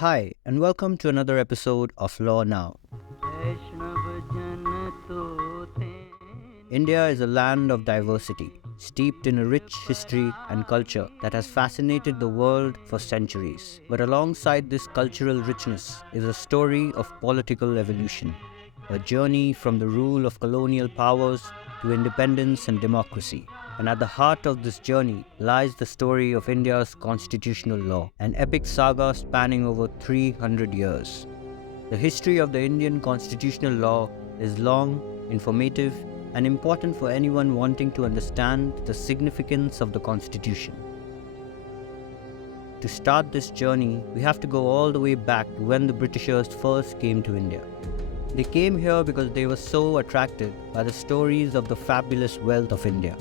Hi, and welcome to another episode of Law Now. India is a land of diversity, steeped in a rich history and culture that has fascinated the world for centuries. But alongside this cultural richness is a story of political evolution, a journey from the rule of colonial powers to independence and democracy. And at the heart of this journey lies the story of India's constitutional law, an epic saga spanning over 300 years. The history of the Indian constitutional law is long, informative, and important for anyone wanting to understand the significance of the Constitution. To start this journey, we have to go all the way back to when the Britishers first came to India. They came here because they were so attracted by the stories of the fabulous wealth of India.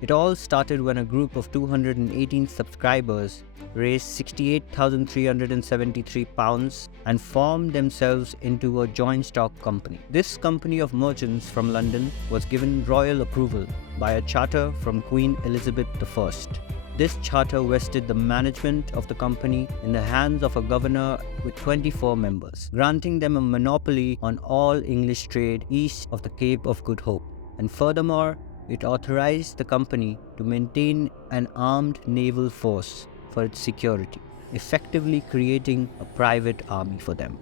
It all started when a group of 218 subscribers raised £68,373 and formed themselves into a joint stock company. This company of merchants from London was given royal approval by a charter from Queen Elizabeth I. This charter vested the management of the company in the hands of a governor with 24 members, granting them a monopoly on all English trade east of the Cape of Good Hope. And furthermore, it authorized the company to maintain an armed naval force for its security, effectively creating a private army for them.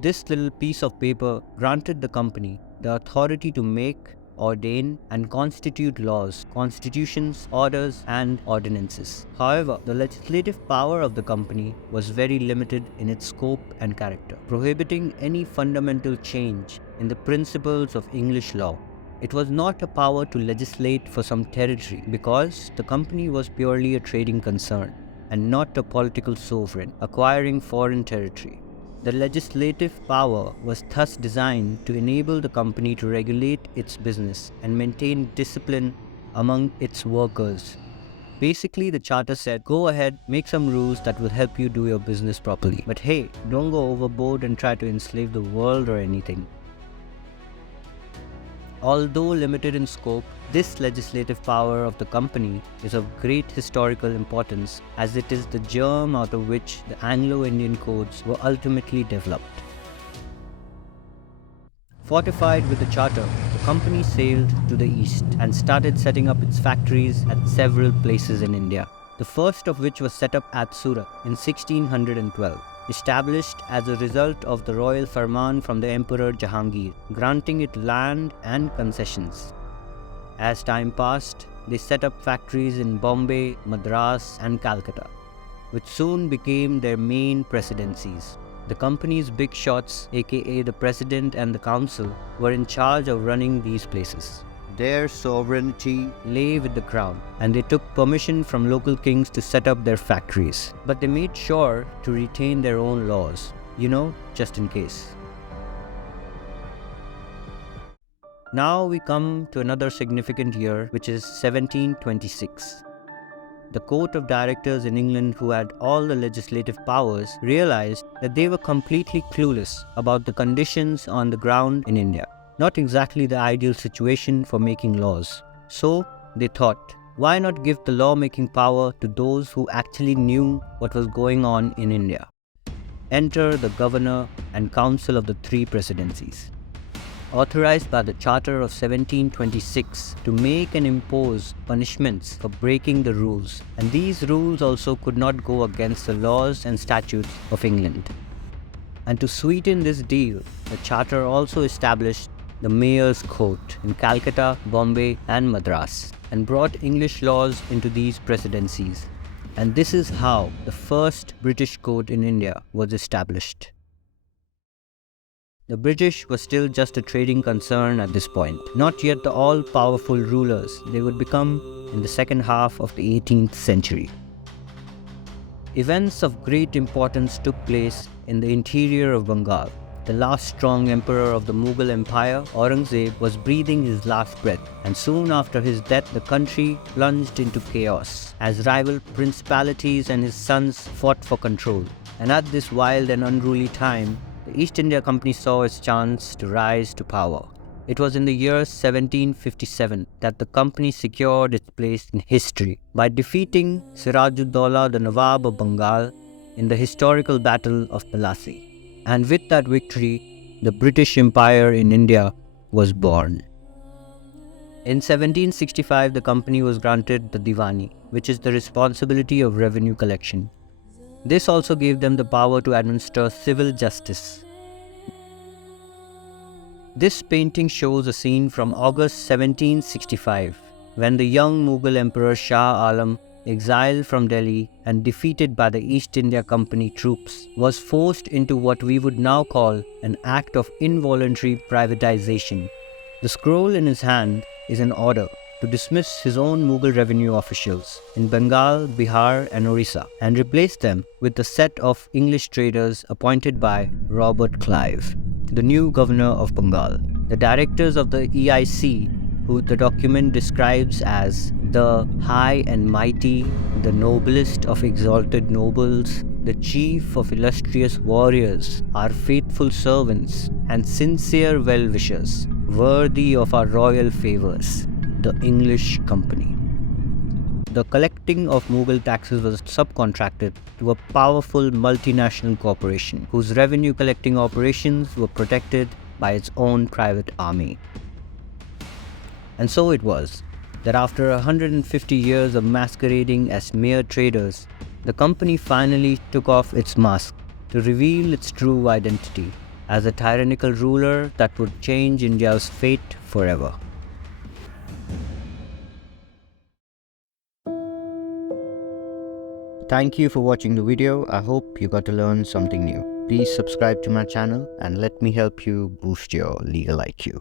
This little piece of paper granted the company the authority to make, ordain, and constitute laws, constitutions, orders, and ordinances. However, the legislative power of the company was very limited in its scope and character, prohibiting any fundamental change in the principles of English law. It was not a power to legislate for some territory because the company was purely a trading concern and not a political sovereign acquiring foreign territory. The legislative power was thus designed to enable the company to regulate its business and maintain discipline among its workers. Basically, the charter said, go ahead, make some rules that will help you do your business properly. But hey, don't go overboard and try to enslave the world or anything. Although limited in scope, this legislative power of the company is of great historical importance as it is the germ out of which the Anglo-Indian codes were ultimately developed. Fortified with the charter, the company sailed to the east and started setting up its factories at several places in India. The first of which was set up at Surat in 1612. Established as a result of the royal farman from the Emperor Jahangir, granting it land and concessions. As time passed, they set up factories in Bombay, Madras, and Calcutta, which soon became their main presidencies. The company's big shots, aka the president and the council, were in charge of running these places. Their sovereignty lay with the crown, and they took permission from local kings to set up their factories. But they made sure to retain their own laws, just in case. Now we come to another significant year, which is 1726. The Court of Directors in England, who had all the legislative powers, realized that they were completely clueless about the conditions on the ground in India. Not exactly the ideal situation for making laws. So they thought, why not give the lawmaking power to those who actually knew what was going on in India? Enter the governor and council of the three presidencies. Authorized by the Charter of 1726 to make and impose punishments for breaking the rules, and these rules also could not go against the laws and statutes of England. And to sweeten this deal, the Charter also established the Mayor's Court in Calcutta, Bombay, and Madras, and brought English laws into these presidencies. And this is how the first British court in India was established. The British were still just a trading concern at this point, not yet the all-powerful rulers they would become in the second half of the 18th century. Events of great importance took place in the interior of Bengal. The last strong emperor of the Mughal Empire, Aurangzeb, was breathing his last breath, and soon after his death the country plunged into chaos as rival principalities and his sons fought for control. And at this wild and unruly time, the East India Company saw its chance to rise to power. It was in the year 1757 that the company secured its place in history by defeating Sirajuddaula, the Nawab of Bengal, in the historical Battle of Plassey. And with that victory, the British Empire in India was born. In 1765, the company was granted the Diwani, which is the responsibility of revenue collection. This also gave them the power to administer civil justice. This painting shows a scene from August 1765, when the young Mughal Emperor Shah Alam, exiled from Delhi and defeated by the East India Company troops, was forced into what we would now call an act of involuntary privatization. The scroll in his hand is an order to dismiss his own Mughal revenue officials in Bengal, Bihar and Orissa and replace them with the set of English traders appointed by Robert Clive, the new governor of Bengal. The directors of the EIC, who the document describes as the high and mighty, the noblest of exalted nobles, the chief of illustrious warriors, our faithful servants and sincere well-wishers, worthy of our royal favors, the English Company. The collecting of Mughal taxes was subcontracted to a powerful multinational corporation whose revenue collecting operations were protected by its own private army. And so it was that after 150 years of masquerading as mere traders, the company finally took off its mask to reveal its true identity as a tyrannical ruler that would change India's fate forever. Thank you for watching the video. I hope you got to learn something new. Please subscribe to my channel and let me help you boost your legal IQ.